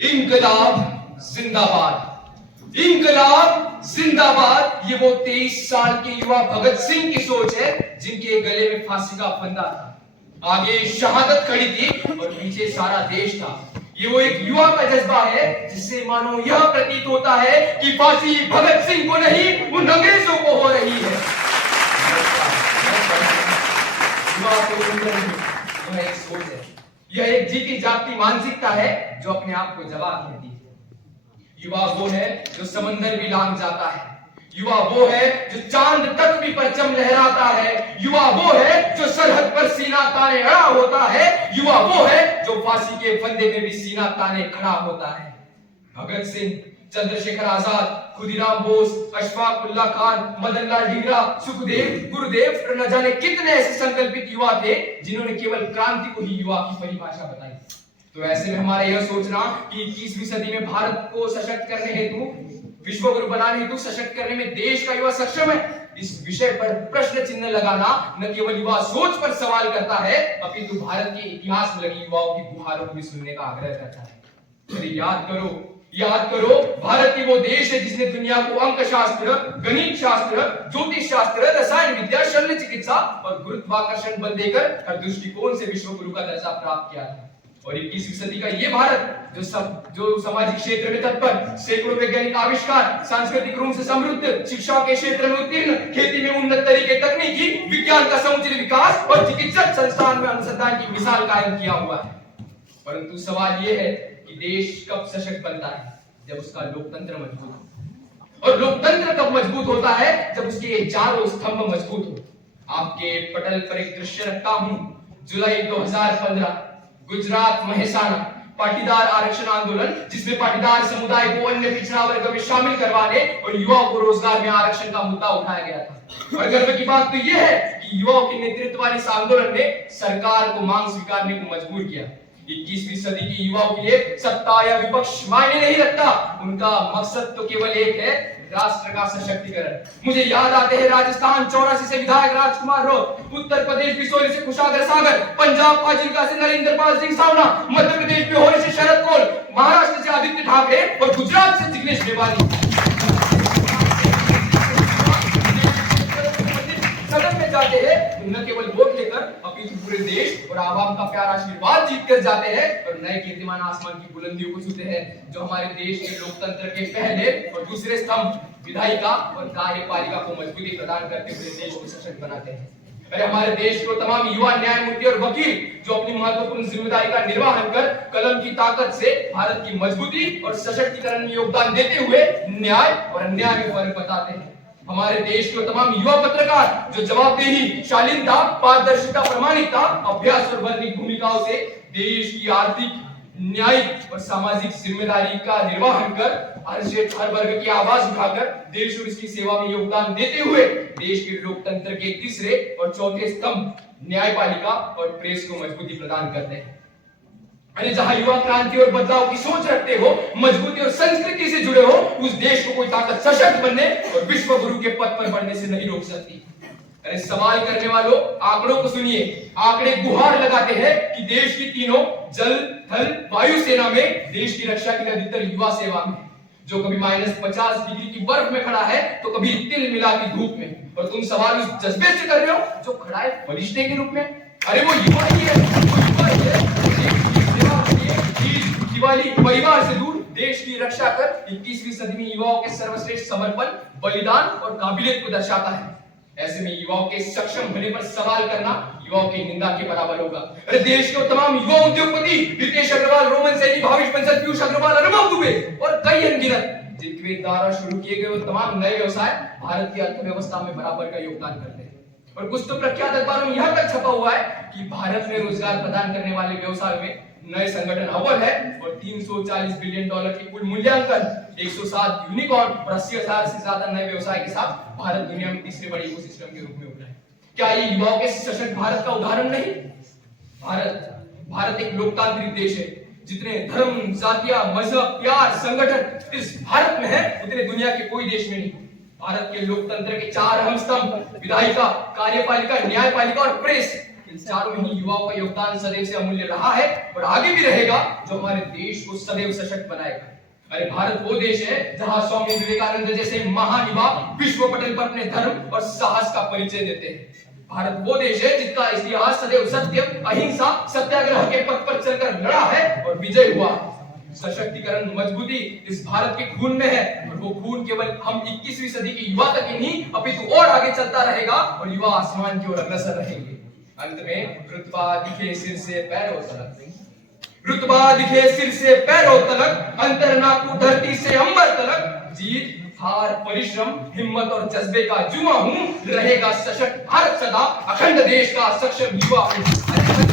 इंकलाब जिंदाबाद, इंकलाब जिंदाबाद। ये वो 23 साल के युवा भगत सिंह की सोच है जिनके गले में फांसी का फंदा था, आगे शहादत खड़ी थी और पीछे सारा देश था। ये वो एक युवा का जज्बा है जिससे मानो यह प्रतीत होता है कि फांसी भगत सिंह को नहीं उन अंग्रेजों को हो रही है। युवा को यह एक सोच है, यह एक जीती जागती मानसिकता है जो अपने आप को जवाब देती है। युवा वो है जो समंदर भी लांघ जाता है, युवा वो है जो चांद तक भी परचम लहराता है, युवा वो है जो सरहद पर सीना ताने अड़ा होता है, युवा वो है जो फांसी के फंदे में भी सीना ताने खड़ा होता है। भगत सिंह, चंद्रशेखर आजाद, खुदीराम बोस, अशफाक उल्लाह खान, मदन लाल ढींगरा, सुखदेव, गुरुदेव और न जाने कितने ऐसे संकल्पित युवा थे जिन्होंने केवल क्रांति को ही युवा की परिभाषा बताई। तो ऐसे में हमारा यह सोचना कि 21वीं सदी में भारत को सशक्त करने हेतु, विश्व गुरु बनाने हेतु, सशक्त करने में देश का युवा सक्षम है, इस विषय पर प्रश्न चिन्ह लगाना न केवल युवा सोच पर सवाल करता है अपितु भारत के इतिहास में लगी युवाओं की गुहारों को भी सुनने का आग्रह करता है। अरे याद करो, भारत ही वो देश है जिसने दुनिया को अंक शास्त्र, गणित शास्त्र, ज्योतिष शास्त्र, रसायन विद्या, शल्य चिकित्सा और गुरुत्वाकर्षण बल देकर हर दृष्टिकोण से विश्व गुरु का दर्जा प्राप्त किया था। और 21वीं सदी का ये भारत जो सामाजिक क्षेत्र में तत्पर, सैकड़ों वैज्ञानिक आविष्कार, सांस्कृतिक रूप से समृद्ध, शिक्षा के क्षेत्र में उत्तीर्ण, खेती में उन्नत तरीके तकनीकी, विज्ञान का समुचित विकास और चिकित्सक संस्थान में अनुसंधान की मिसाल कायम किया हुआ है। परंतु सवाल यह है कि देश कब सशक्त बनता है? जब उसका लोकतंत्र मजबूत हो। और लोकतंत्र कब मजबूत होता है? जब उसके चारों स्तंभ मजबूत हो। आपके पटल पर एक दृश्य रखता हूं। जुलाई 2015 गुजरात मेहसाना पाटीदार आरक्षण आंदोलन, जिसमें पाटीदार समुदाय को अन्य पिछड़ा वर्ग में शामिल करवाने और युवाओं को रोजगार में आरक्षण का मुद्दा उठाया गया था। और गर्व की बात तो यह है कि युवाओं के नेतृत्व वाले इस आंदोलन ने सरकार को मांग स्वीकारने को मजबूर किया। 21वीं सदी के युवाओं के लिए सत्ता या विपक्ष मायने नहीं रखता, उनका मकसद तो केवल एक है, राष्ट्र का सशक्तिकरण। मुझे याद आते हैं राजस्थान 84 से विधायक राजकुमार रोत, उत्तर प्रदेश बिसोरी से कुशागर सागर, पंजाब फाजिल्का से नरेंद्र पाल सिंह सावना, मध्य प्रदेश बिहोरी से शरद कौल, महाराष्ट्र से आदित्य ठाकरे और गुजरात से जिग्नेश मेवानी सदन में जाते हैं। न केवल वोट लेकर अपितु पूरे देश और आवाम का प्यार आशीर्वाद जीत कर जाते हैं और नए कीर्तिमान आसमान की बुलंदियों को छूते हैं, जो हमारे देश के लोकतंत्र के पहले और दूसरे स्तंभ विधायिका और कार्यपालिका को मजबूती प्रदान करते हुए देश को सशक्त बनाते हैं। अरे हमारे देश को तमाम युवा न्यायमूर्ति और वकील जो अपनी महत्वपूर्ण जिम्मेदारी का निर्वहन कर कलम की ताकत से भारत की मजबूती और सशक्तिकरण में योगदान देते हुए न्याय और अन्याय में फर्क बताते हैं। हमारे देश के तमाम युवा पत्रकार जो जवाबदेही, शालीनता, पारदर्शिता, प्रामाणिकता, अभ्यास और वर्णिक भूमिकाओं से देश की आर्थिक, न्यायिक और सामाजिक जिम्मेदारी का निर्वहन कर हर वर्ग की आवाज उठाकर देश और इसकी सेवा में योगदान देते हुए देश के लोकतंत्र के तीसरे और चौथे स्तंभ न्यायपालिका और प्रेस को मजबूती प्रदान करते हैं। अरे जहां युवा क्रांति और बदलाव की सोच रखते हो, मजबूती और संस्कृति से जुड़े हो, उस देश को कोई ताकत सशक्त बनने और विश्व गुरु के पद पर बढ़ने से नहीं रोक सकती। अरे सवाल करने वालों, आंकड़ों को सुनिए। आंकड़े गुहार लगाते हैं कि देश की तीनों जल, थल, वायु सेना में देश की रक्षा के लिए अधिकतर युवा सेवा में, जो कभी -50 डिग्री की बर्फ में खड़ा है तो कभी तिल मिला की धूप में। और तुम सवाल उस जज्बे से कर रहे हो जो खड़ा है फरिश्ते के रूप में। अरे वो युवा ही है, वो युवा ही है दिवाली परिवार से दूर देश की रक्षा कर 21वीं सदी में युवाओं के सर्वश्रेष्ठ समर्पण, बलिदान और काबिलियत को दर्शाता है। ऐसे में युवाओं के सक्षम होने पर सवाल करना युवाओं की निंदा के बराबर होगा। अरे देश के तमाम युवा उद्योगपति रितेश अग्रवाल, रोमन सैनी, भावेश बंसल, पीयूष अग्रवाल, अनुभव दुबे और कई अनगिनत जिनके द्वारा शुरू किए गए तमाम नए व्यवसाय भारत की अर्थव्यवस्था में बराबर का योगदान करते हैं। और कुछ तो प्रख्यात अखबारों में यह तक छपा हुआ है कि भारत में रोजगार प्रदान करने वाले व्यवसाय में नए संगठन अव्वल है और 340 बिलियन डॉलर के कुल मूल्यांकन, 107 यूनिकॉर्न और 80,000 से ज्यादा नए व्यवसाय के साथ भारत दुनिया में तीसरे बड़े इकोसिस्टम के रूप में उभरा है। क्या ये युवाओं के सशक्त भारत का उदाहरण नहीं? भारत एक लोकतांत्रिक देश है। जितने धर्म, जातियां, मजहब, प्यार, संगठन इस भारत में है, उतने दुनिया के कोई देश में नहीं। भारत के लोकतंत्र के 4 अहम स्तंभ विधायिका, कार्यपालिका, न्यायपालिका और प्रेस, इन चारों में ही युवाओं का योगदान सदैव से अमूल्य रहा है और आगे भी रहेगा, जो हमारे देश को सदैव सशक्त बनाएगा। अरे भारत वो देश है जहां स्वामी विवेकानंद जैसे महान युवा विश्व पटल पर अपने धर्म और साहस का परिचय देते हैं। भारत वो देश है जिसका इतिहास सदैव सत्य, अहिंसा, सत्याग्रह के पथ पर चलकर लड़ा है और विजय हुआ। सशक्तिकरण, मजबूती इस भारत के खून में है और वो खून केवल हम 21वीं सदी की युवा तक ही नहीं, अपितु और आगे चलता रहेगा और युवा आसमान की ओर अग्रसर रहेंगे। अंत में रुतबा दिखे सिर से पैरों तलक, रुतबा दिखे सिर से पैरों तलक, अंतर नाकू धरती से अंबर तलक। जीत हार, परिश्रम, हिम्मत और जज्बे का जुआ हूं, रहेगा सशक्त भारत सदा, अखंड देश का सक्षम युवा हूं।